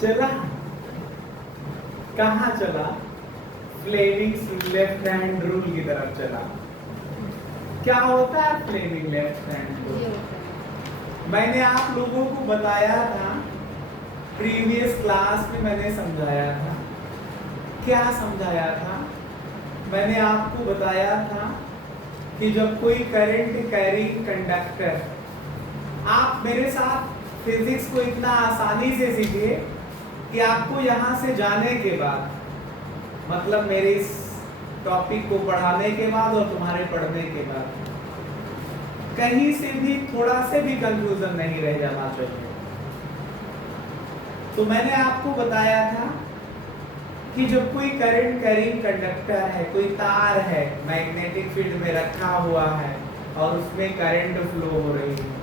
चला, कहाँ चला? फ्लेमिंग्स लेफ्ट हैंड रूल की तरफ चला। क्या होता है फ्लेमिंग लेफ्ट हैंड रूल? मैंने आप लोगों को बताया था, प्रीवियस क्लास में मैंने समझाया था। क्या समझाया था? मैंने आपको बताया था कि जब कोई करंट कैरिंग कंडक्टर, आप मेरे साथ फिजिक्स को इतना आसानी से सीखिए कि आपको यहाँ से जाने के बाद, मतलब मेरे इस टॉपिक को पढ़ाने के बाद और तुम्हारे पढ़ने के बाद, कहीं से भी थोड़ा से भी कंफ्यूजन नहीं रह जाना चाहिए। तो मैंने आपको बताया था कि जब कोई करंट कैरिंग कंडक्टर है, कोई तार है, मैग्नेटिक फील्ड में रखा हुआ है और उसमें करंट फ्लो हो रही है,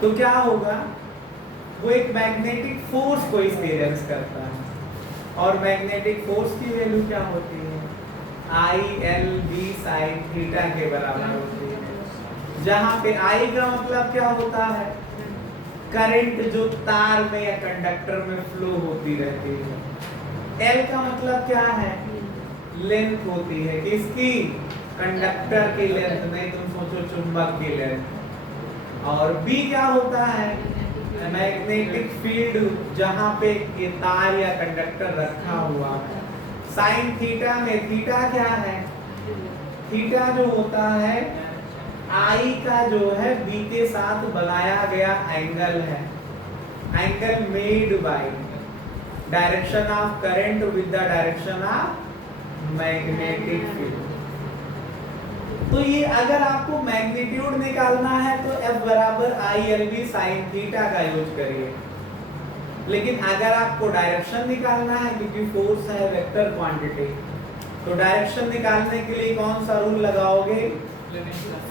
तो क्या होगा? वो एक मैग्नेटिक फोर्स को एक्सपीरियंस करता है। और मैग्नेटिक फोर्स की वैल्यू क्या होती है? I/L/B sin थीटा के बराबर होती है। जहां पे I का मतलब क्या होता है? करंट जो तार में या कंडक्टर में फ्लो होती रहती है। L का मतलब क्या है? लेंथ होती है। किसकी? कंडक्टर की लेंथ, नहीं तुम सोचो चुंबक की लेंथ। और B क्या होता है? मैग्नेटिक फील्ड, जहां पे ये तार या कंडक्टर रखा हुआ है। साइन थीटा में थीटा क्या है? थीटा जो होता है I का जो है B के साथ बनाया गया एंगल है, angle made by direction of current with the direction of magnetic field. तो ये अगर आपको मैग्नीट्यूड निकालना है तो F बराबर I/L/B sin थीटा का यूज करिए। लेकिन अगर आपको डायरेक्शन निकालना है, क्योंकि फोर्स है वेक्टर क्वांटिटी, तो डायरेक्शन निकालने के लिए कौन सा रूल लगाओगे?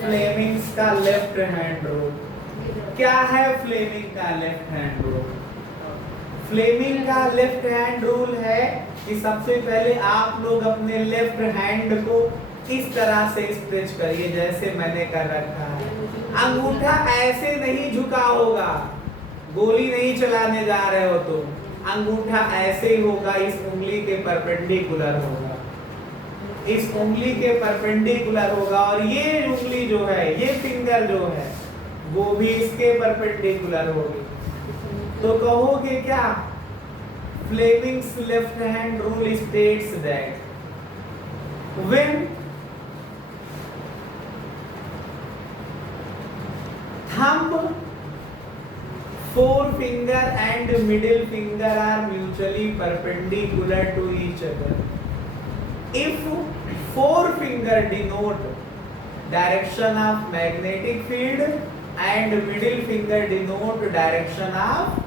फ्लेमिंग्स का लेफ्ट हैंड रूल। क्या है फ्लेमिंग का लेफ्ट हैंड रूल? फ्लेमिंग का लेफ्ट हैंड रूल है कि सबसे पहले आप लोग अपने लेफ्ट हैंड को इस तरह से स्ट्रेच करिए जैसे मैंने कर रखा है। अंगूठा ऐसे नहीं झुका होगा, गोली नहीं चलाने जा रहे हो तो अंगूठा ऐसे ही होगा, इस उंगली के परपेंडिकुलर होगा, इस उंगली के परपेंडिकुलर होगा। और ये उंगली जो है, ये फिंगर जो है, वो भी इसके परपेंडिकुलर होगी। तो कहोगे क्या? Fleming's left hand rule states that when thumb, forefinger and middle finger are mutually perpendicular to each other, if forefinger denote direction of magnetic field and middle finger denote direction of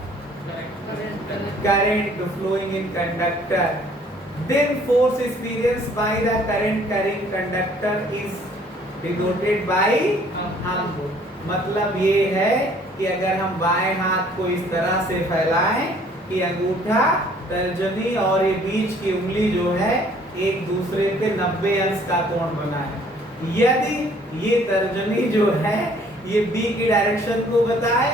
current flowing in conductor, then force experienced by the current carrying conductor is denoted by thumb। मतलब ये है कि अगर हम बाएं हाथ को इस तरह से फैलाएं कि अंगूठा, तर्जनी और ये बीच की उंगली जो है एक दूसरे पे 90 अंश का कोण बनाए, यदि ये तर्जनी जो है ये B की डायरेक्शन को बताए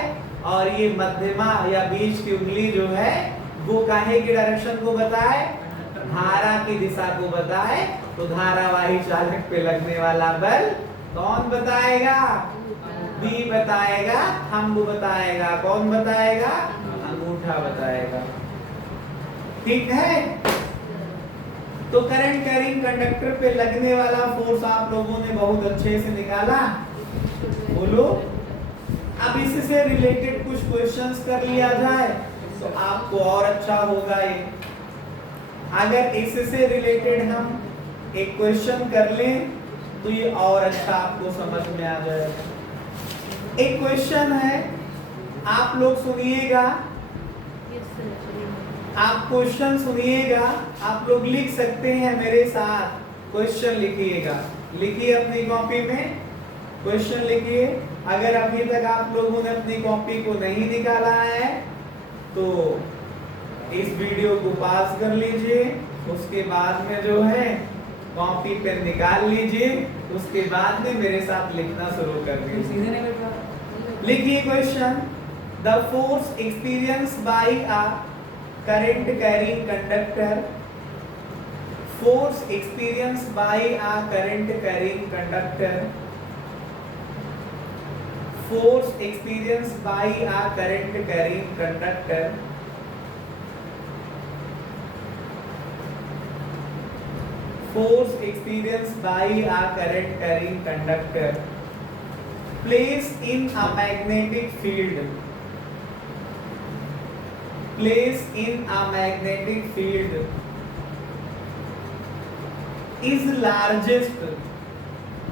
और ये मध्यमा या बीच की उंगली जो है वो काहे की डायरेक्शन को बताए? धारा की दिशा को बताए, तो धारावाही चालक पे लगने वाला बल कौन बताएगा? B बताएगा, थंब बताएगा। कौन बताएगा? अंगूठा बताएगा। ठीक है? तो करंट कैरिंग कंडक्टर पे लगने वाला फोर्स आप लोगों ने बहुत अच्छे से निकाला, बोलो। अब इससे रिलेटेड कुछ क्वेश्चंस कर लिया जाए तो आपको और अच्छा होगा। ये अगर इससे रिलेटेड हम एक क्वेश्चन कर लें तो ये और अच्छा आपको समझ में आ जाएगा। एक क्वेश्चन है, आप लोग सुनिएगा, आप क्वेश्चन सुनिएगा, आप लोग लिख सकते हैं मेरे साथ। क्वेश्चन लिखिएगा, लिखिए अपनी कॉपी में, क्वेश्चन लिखिए। अगर अभी तक आप लोगों ने अपनी कॉपी को नहीं निकाला है तो इस वीडियो को पास कर लीजिए, उसके बाद में जो है कॉपी पेन निकाल लीजिए, उसके बाद में मेरे साथ लिखना शुरू कर दीजिए। लिखिए question, the force experience by a current carrying conductor, force experienced by a current carrying conductor, force experienced by a current carrying conductor, force experienced by a current carrying conductor placed in a magnetic field, placed in a magnetic field is largest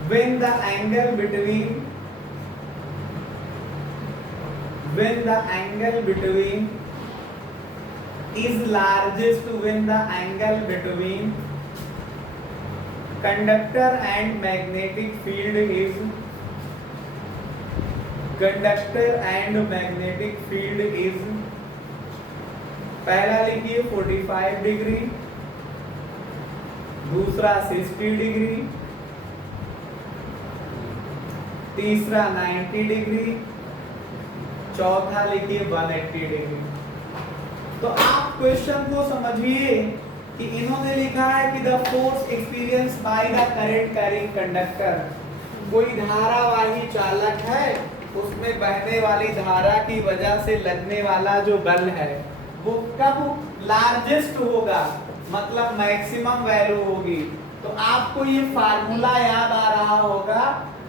when the angle between is largest when the angle between conductor and magnetic field is पहला लिखिए 45 degree, दूसरा 60 degree, तीसरा 90 degree, चौथा लिखिए 180 degree. तो आप question को समझिए कि इन्होंने लिखा है कि the force experience by the current carrying conductor, कोई धारावाही चालक है, उसमें बहने वाली धारा की वजह से लगने वाला जो बल है वो कब लार्जेस्ट होगा, मतलब मैक्सिमम वैल्यू होगी। तो आपको ये फार्मूला याद आ रहा होगा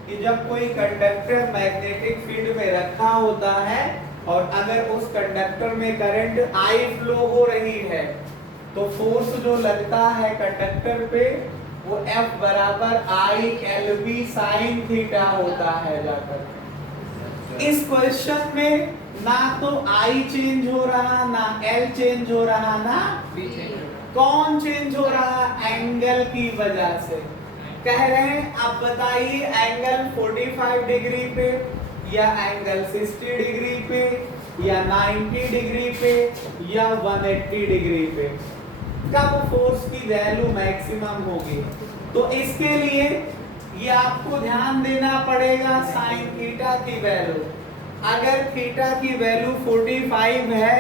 कि जब कोई कंडक्टर मैग्नेटिक फील्ड में रखा होता है और अगर उस कंडक्टर में करंट आई फ्लो हो रही है तो फोर्स जो लगता है कंडक्टर पे वो F बराबर I L B sine theta होता है जाकर। इस क्वेश्चन में ना तो I चेंज हो रहा, ना L चेंज हो रहा, ना B चेंज हो रहा। कौन चेंज हो रहा? एंगल की वजह से। कह रहे हैं अब बताइए एंगल 45 डिग्री पे या एंगल 60 डिग्री पे या 90 डिग्री पे या 180 डिग्री पे कब फोर्स की वैल्यू मैक्सिमम होगी। तो इसके लिए ये आपको ध्यान देना पड़ेगा साइन थीटा की वैल्यू। अगर थीटा की वैल्यू 45 है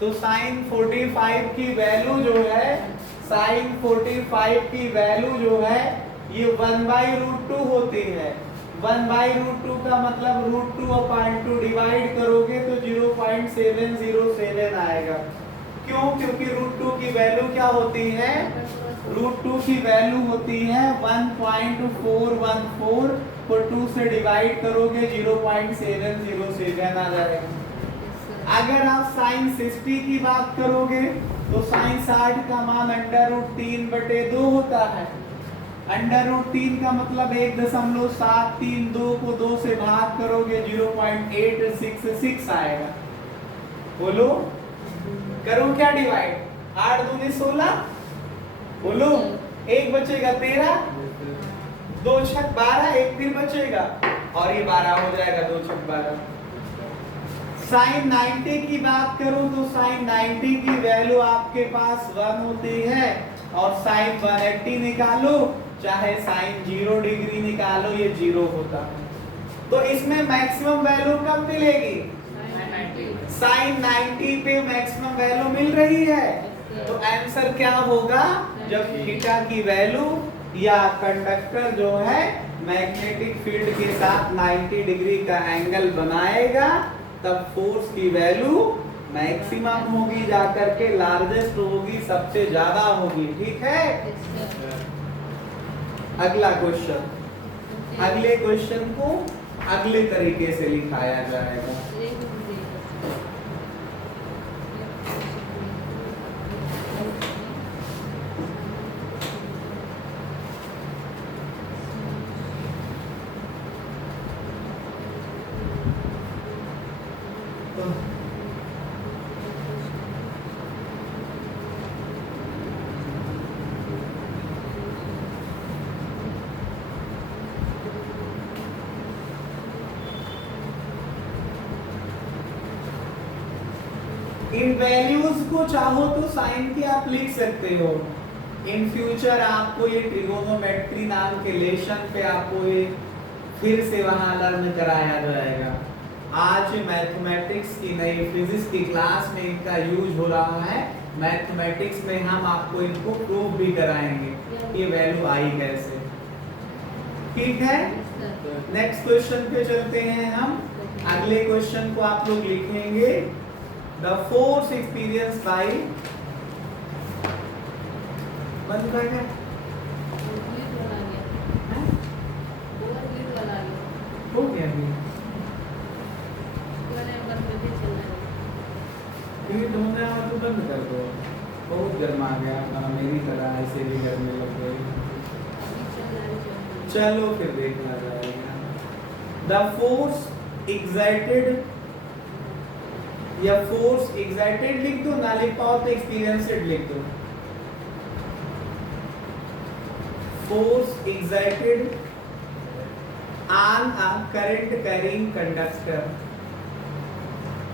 तो साइन 45 की वैल्यू जो है, साइन 45 की वैल्यू जो है ये 1/√2 होती है। 1/√2 का मतलब √2/2 डिवाइड करोगे तो 0.707 आएगा। क्यों? क्योंकि √2 की वैल्यू क्या होती है? √2 की वैल्यू होती है 1.414 को 2 से डिवाइड करोगे 0.707 आ जाएगा। अगर आप साइन 60 की बात करोगे तो साइन 60 का मान √3/2 होता है। √3 का मतलब 1.732 को 2 से भाग करोगे 0.866 आएगा। बोलो करूं क्या डिवाइड? 8 दूनी 16, बोलो 1 बचेगा 13, 2 छक 12, 1 फिर बचेगा और ये 12 हो जाएगा, 2 छक 12। साइन 90 की बात करूं तो साइन 90 की वैल्यू आपके पास 1 होती है और साइन 180 निकालो चाहे साइन 0 डिग्री निकालो ये 0 होता है। तो इसमें मैक्सिमम वैल्यू कब मिलेगी? साइन 90 पे मैक्सिमम वैल्यू मिल रही है। तो आंसर क्या होगा? जब थीटा की वैल्यू या कंडक्टर जो है मैग्नेटिक फील्ड के साथ 90 डिग्री का एंगल बनाएगा तब फोर्स की वैल्यू मैक्सिमम होगी, जाकर के लार्जेस्ट होगी, सबसे ज्यादा होगी। ठीक है, अगला क्वेश्चन, अगले क्वेश्चन को अगले तरीके से लिखाया जाएगा। इन वैल्यूज को चाहो तो साइन की आप लिख सकते हो। इन फ्यूचर आपको ये ट्रिगोनोमेट्री नाम के लेसन पे आपको ये फिर से वहां लर्न कराया जाएगा। आज मैथमेटिक्स की नई फिजिक्स की क्लास में इनका यूज हो रहा है। मैथमेटिक्स में हम आपको इनको प्रूव भी कराएंगे कि वैल्यू आई कैसे। ठीक है, नेक्स्ट क्वेश्चन पे चलते हैं हम। अगले क्वेश्चन को आप लोग लिखेंगे द फोर्स एक्सपीरियंस बाय बंद कर गया हो गया ये ढूंढना हो तो बंद कर दो, बहुत गर्म आ गया अपना मेरी तरह ऐसे भी गर्मी लग गई। चलो फिर देखना जाएगा। द फोर्स एक्साइटेड या फोर्स एक्साइटेड लिख दो, ना लिख पाओ तो एक्सपीरियंस्ड लिख दो। Force excited on a current carrying conductor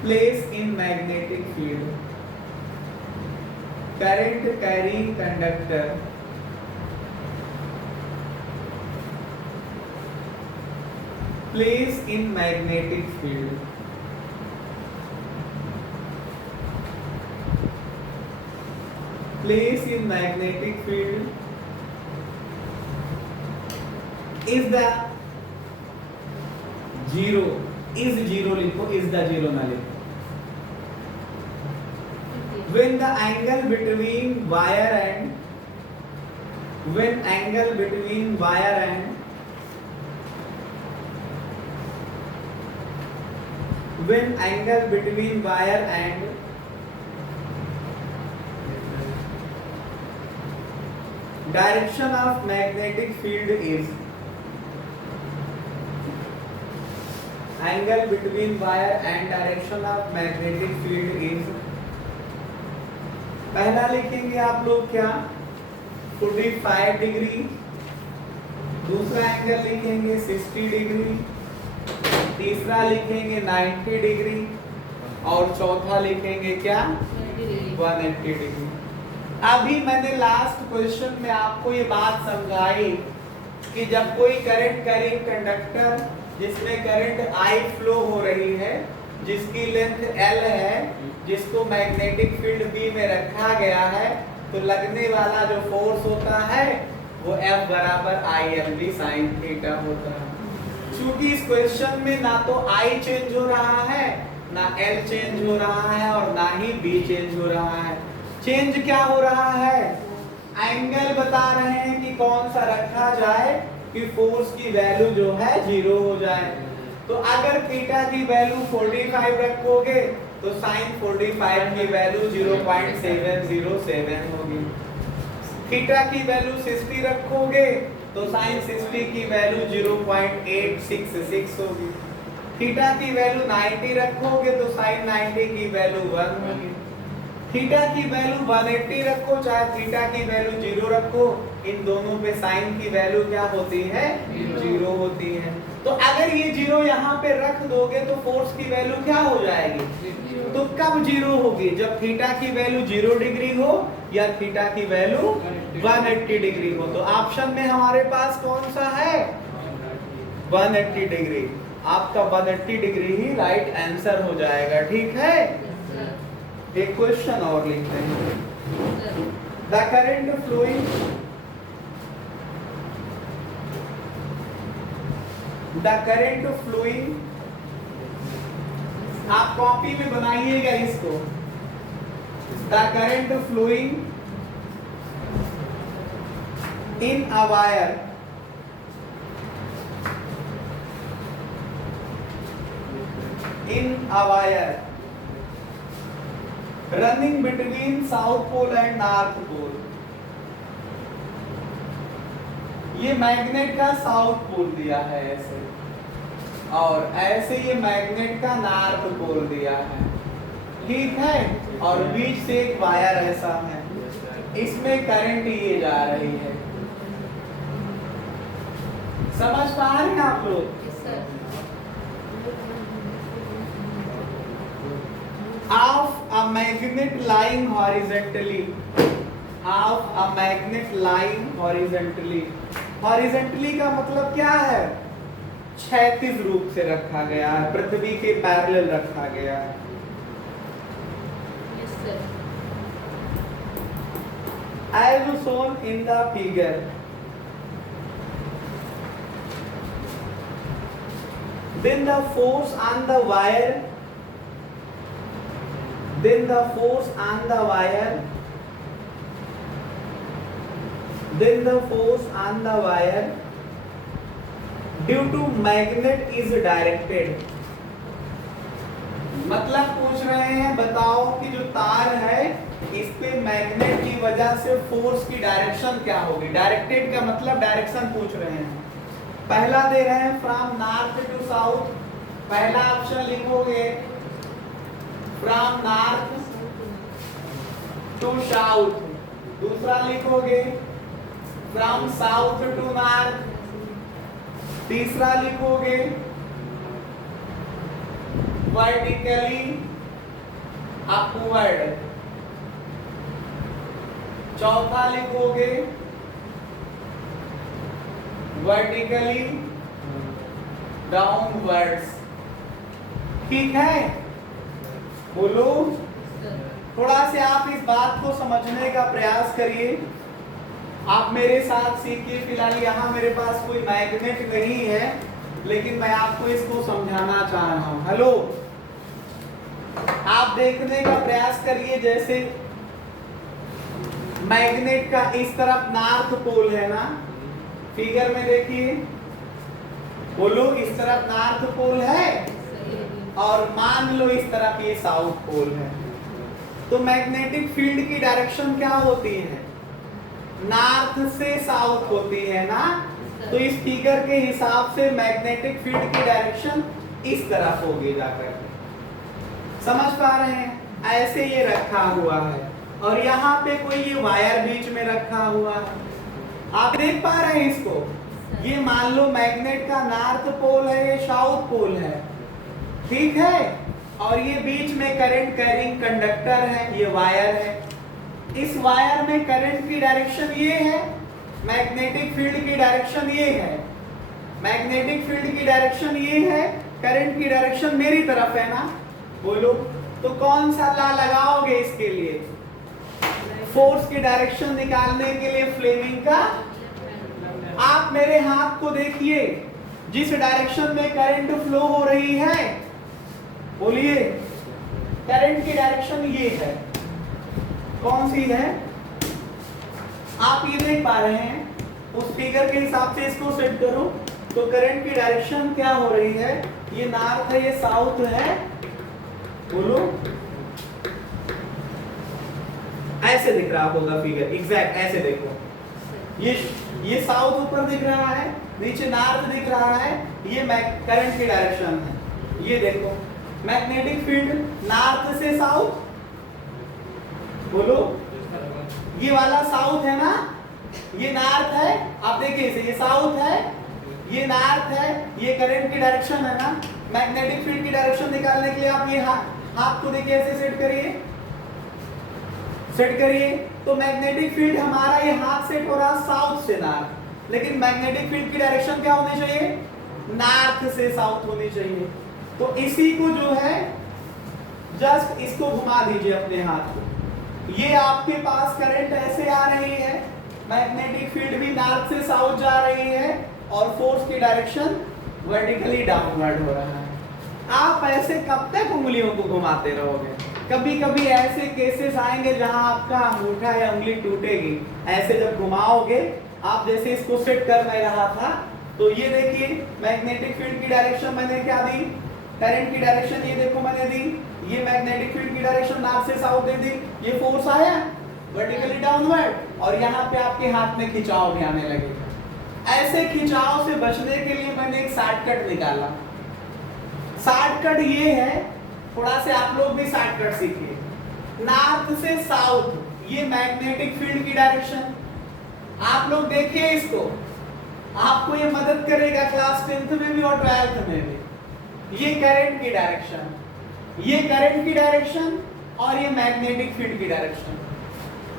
placed in magnetic field. Current carrying conductor placed in magnetic field. Placed in magnetic field is the zero. Is zero लिखो, is the zero ना लिखो। When the angle between wire and when angle between wire and when angle between wire and direction of magnetic field is angle between wire and direction of magnetic field is, पहला लिखेंगे आप लोग क्या 45 degree, दूसरा angle लिखेंगे 60 degree, तीसरा लिखेंगे 90 degree और चौथा लिखेंगे क्या 180 डिग्री। अभी मैंने लास्ट क्वेश्चन में आपको ये बात समझाई कि जब कोई करंट कैरिंग कंडक्टर जिसमें करंट I फ्लो हो रही है, जिसकी लेंथ L है, जिसको मैग्नेटिक फील्ड B में रखा गया है, तो लगने वाला जो फोर्स होता है वो F बराबर ILV sin थीटा होता है। चूंकि इस क्वेश्चन में ना तो I चेंज हो रहा है, ना L चेंज हो रहा है और ना ही B चेंज हो रहा है। चेंज क्या हो रहा है, एंगल बता रहे हैं कि कौन सा रखा जाए कि फोर्स की वैल्यू जो है 0 हो जाए। तो अगर थीटा की वैल्यू 45 रखोगे तो साइन 45 की वैल्यू 0.707 होगी। थीटा की वैल्यू 60 रखोगे तो साइन 60 की वैल्यू 0.866 होगी। थीटा की वैल्यू 90 रखोगे तो साइन 90 की वैल्यू 1 होगी। थीटा की वैल्यू 180 रखो चाहे थीटा की वैल्यू 0 रखो, इन दोनों पे साइन की वैल्यू क्या होती है 0 होती है। तो अगर ये 0 यहाँ पे रख दोगे तो फोर्स की वैल्यू क्या हो जाएगी, तो कब 0 होगी, जब थीटा की वैल्यू 0 डिग्री हो या थीटा की वैल्यू 180 डिग्री हो। तो ऑप्शन में हमारे पास कौन सा है 180 डिग्री। आपका 180 डिग्री ही राइट आंसर हो जाएगा। ठीक है, एक क्वेश्चन और लिखते हैं। द करंट फ्लोइंग आप कॉपी में बनाइएगा इसको। The current flowing in a wire running between south pole and north pole. ये मैग्नेट का साउथ पोल दिया है ऐसे, और ऐसे ये मैग्नेट का नॉर्थ पोल दिया है। ठीक है, और बीच से एक वायर ऐसा है, इसमें करंट ये जा रही है। समझ पा रहे हैं आप लोग? Of a magnet lying horizontally, horizontally का मतलब क्या है, क्षैतिज रूप से रखा गया है, पृथ्वी के पैरेलल रखा गया है। as shown in the figure. Then the force on the wire, then the force on the wire, then the force on the wire due to magnet is directed. मतलब पूछ रहे हैं बताओ कि जो तार है इस पे मैग्नेट की वजह से फोर्स की डायरेक्शन क्या होगी। डायरेक्टेड का मतलब डायरेक्शन पूछ रहे हैं। पहला दे रहे हैं फ्रॉम नॉर्थ टू साउथ, पहला ऑप्शन लिखोगे फ्रॉम नॉर्थ टू साउथ, दूसरा लिखोगे फ्रॉम साउथ टू नॉर्थ, तीसरा लिखोगे वर्टिकली अपवर्ड, चौथा लिखोगे वर्टिकली डाउनवर्ड्स। ठीक है, बोलो। थोड़ा से आप इस बात को समझने का प्रयास करिए, आप मेरे साथ सीखिए। फिलहाल यहाँ मेरे पास कोई मैग्नेट नहीं है, लेकिन मैं आपको इसको समझाना चाह रहा हूँ। हेलो, आप देखने का प्रयास करिए। जैसे मैग्नेट का इस तरफ नॉर्थ पोल है ना, फिगर में देखिए, बोलो इस तरफ नॉर्थ पोल है और मान लो इस तरफ ये साउथ पोल है। तो मैग्नेटिक फील्ड की डायरेक्शन क्या होती है? नॉर्थ से साउथ होती है ना। तो इस फिगर के हिसाब से मैग्नेटिक फील्ड की डायरेक्शन इस तरफ होगी जाकर। समझ पा रहे हैं? ऐसे ये रखा हुआ है और यहाँ पे कोई ये वायर बीच में रखा हुआ है। आप देख पा रहे हैं इसको? ये मान लो मैग्नेट का नॉर्थ पोल है, ये साउथ पोल है, ठीक है। और ये बीच में करंट कैरिंग कंडक्टर है, ये वायर है। इस वायर में करंट की डायरेक्शन ये है, मैग्नेटिक फील्ड की डायरेक्शन ये है। मैग्नेटिक फील्ड की डायरेक्शन ये है, करंट की डायरेक्शन मेरी तरफ है ना। बोलो, तो कौन सा लॉ लगाओगे इसके लिए? फोर्स की डायरेक्शन निकालने के लिए फ्लेमिंग का। आप मेरे हाथ को देखिए, जिस डायरेक्शन में करंट फ्लो हो रही है, बोलिए, करंट की डायरेक्शन ये है। कौन सी है? आप ये देख पा रहे हैं? उस फिगर के हिसाब से इसको सेट करो। तो करंट की डायरेक्शन क्या हो रही है? ये नॉर्थ है, ये साउथ है। बोलो, ऐसे दिख रहा होगा फिगर, एग्जैक्ट ऐसे देखो। ये साउथ ऊपर दिख रहा है, नीचे नॉर्थ दिख रहा है, ये करंट की डायरेक्शन है। ये देखो, मैग्नेटिक फील्ड नॉर्थ से साउथ, बोलो, ये वाला साउथ है ना, ये नॉर्थ है। आप देखिए इसे, ये साउथ है, ये नॉर्थ है, ये करंट की डायरेक्शन है ना। मैग्नेटिक फील्ड की डायरेक्शन निकालने के लिए आप ये हाथ को देखिए, ऐसे सेट करिए, सेट करिए। तो मैग्नेटिक फील्ड हमारा ये हाथ सेट हो रहा साउथ से नॉर्थ, लेकिन मैग्नेटिक फील्ड की डायरेक्शन क्या होनी चाहिए? नॉर्थ से साउथ होनी चाहिए। तो इसी को जो है, जस्ट इसको घुमा दीजिए अपने हाथ को। ये आपके पास करंट ऐसे आ रही है, मैग्नेटिक फील्ड भी नॉर्थ से साउथ जा रही है और फोर्स की डायरेक्शन वर्टिकली डाउनवर्ड हो रहा है। आप ऐसे कब तक उंगलियों को घुमाते रहोगे? कभी कभी ऐसे केसेस आएंगे जहां आपका अंगूठा या उंगली टूटेगी। ऐसे जब घुमाओगे आप, जैसे इसको सेट कर मैं रहा था, तो ये देखिए मैग्नेटिक फील्ड की डायरेक्शन मैंने क्या दी? करंट की डायरेक्शन ये देखो मैंने दी। ये मैग्नेटिक फील्ड की डायरेक्शन नॉर्थ से साउथ दे दी। ये फोर्स आया वर्टिकली डाउनवर्ड, और यहाँ पे आपके हाथ में खिंचाव भी आने लगेगा। ऐसे खिंचाव से बचने के लिए मैंने एक शॉर्टकट निकाला। शॉर्टकट ये है, थोड़ा से आप लोग भी शॉर्टकट सीखिए। नॉर्थ से साउथ, ये मैग्नेटिक फील्ड की डायरेक्शन। आप लोग देखिए इसको, आपको ये मदद करेगा क्लास 10th में भी और 12th में भी। ये करंट की डायरेक्शन, ये करंट की डायरेक्शन और ये मैग्नेटिक फील्ड की डायरेक्शन।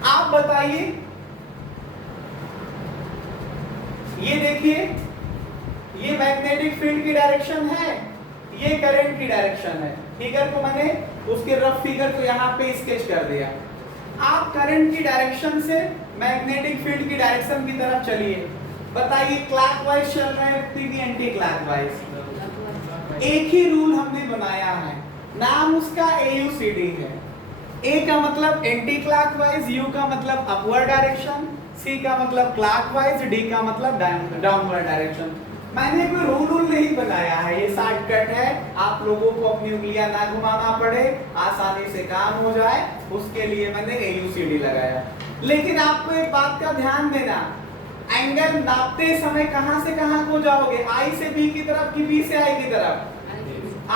आप बताइए, ये देखिए, ये मैग्नेटिक फील्ड की डायरेक्शन है, ये करंट की डायरेक्शन है। फिगर को मैंने उसके रफ फिगर को यहाँ पे स्केच कर दिया। आप करंट की डायरेक्शन से मैग्नेटिक फील्ड की डायरेक्शन की तरफ चलिए। बताइए क्लॉकवाइज चल रहे हैं कि एंटी क्लॉकवाइज? एक ही रूल हमने बनाया है, नाम उसका AUCD है। A का मतलब एंटी क्लॉकवाइज, U का मतलब अपवर्ड डायरेक्शन, C का मतलब क्लॉकवाइज, D का मतलब डाउनवर्ड डायरेक्शन। मैंने कोई रूल नहीं बनाया है, ये शॉर्टकट है, आप लोगों को अपनी उंगलियां ना घुमाना पड़े, आसानी से काम हो जाए, उसके लिए मैंने AUCD लगाया। लेकिन आपको एक बात का ध्यान देना, एंगल नापते समय कहां से कहां को जाओगे? I से B की तरफ कि B से I की तरफ?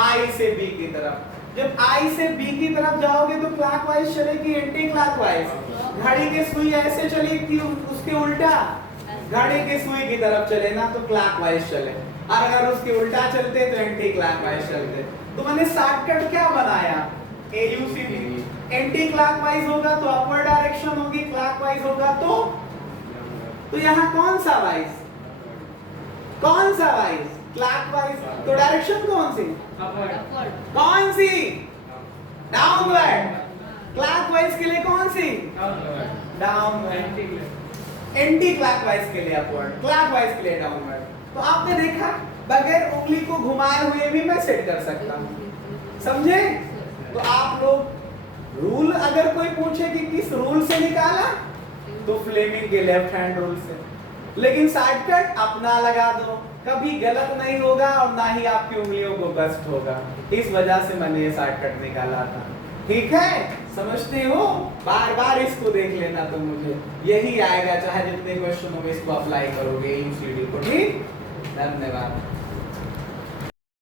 I से B की तरफ। जब I से B की तरफ जाओगे तो क्लॉकवाइज चलेगी एंटी क्लॉकवाइज? घड़ी की सुई ऐसे चलेगी उसके उल्टा? घड़ी की सुई की तरफ चले ना तो क्लॉकवाइज चले, और अगर उसके उल्टा चलते तो एंटी क्लॉकवाइज चलते। तो मैंने शॉर्टकट क्या बनाया? AUCD। एंटी क्लॉकवाइज होगा तो अपवर्ड डायरेक्शन होगी, क्लॉकवाइज होगा तो यहाँ कौन सा वाइज? कौन सा वाइज? क्लॉकवाइज। तो डायरेक्शन कौन सी? कौन सी? डाउनवर्ड। क्लॉकवाइज के लिए कौन सी? डाउनवर्ड। एंटी क्लॉकवाइज के लिए अपवर्ड, क्लॉकवाइज के लिए डाउनवर्ड। तो आपने देखा बगैर उंगली को घुमाए हुए भी मैं सेट कर सकता हूँ, समझे? तो आप लोग रूल अगर कोई पूछे कि किस रूल से निकाला तो फ्लेमिंग के लेफ्ट हैंड रूल से, लेकिन शॉर्टकट अपना लगा दो, कभी गलत नहीं होगा और ना ही आपकी उंगलियों को कष्ट होगा। इस वजह से मैंने ये शॉर्टकट निकाला था। ठीक है, समझते हो? बार बार इसको देख लेना, तो मुझे यही आएगा, चाहे जितने क्वेश्चन होंगे इसको अप्लाई करोगे AUCD को। ठीक, धन्यवाद।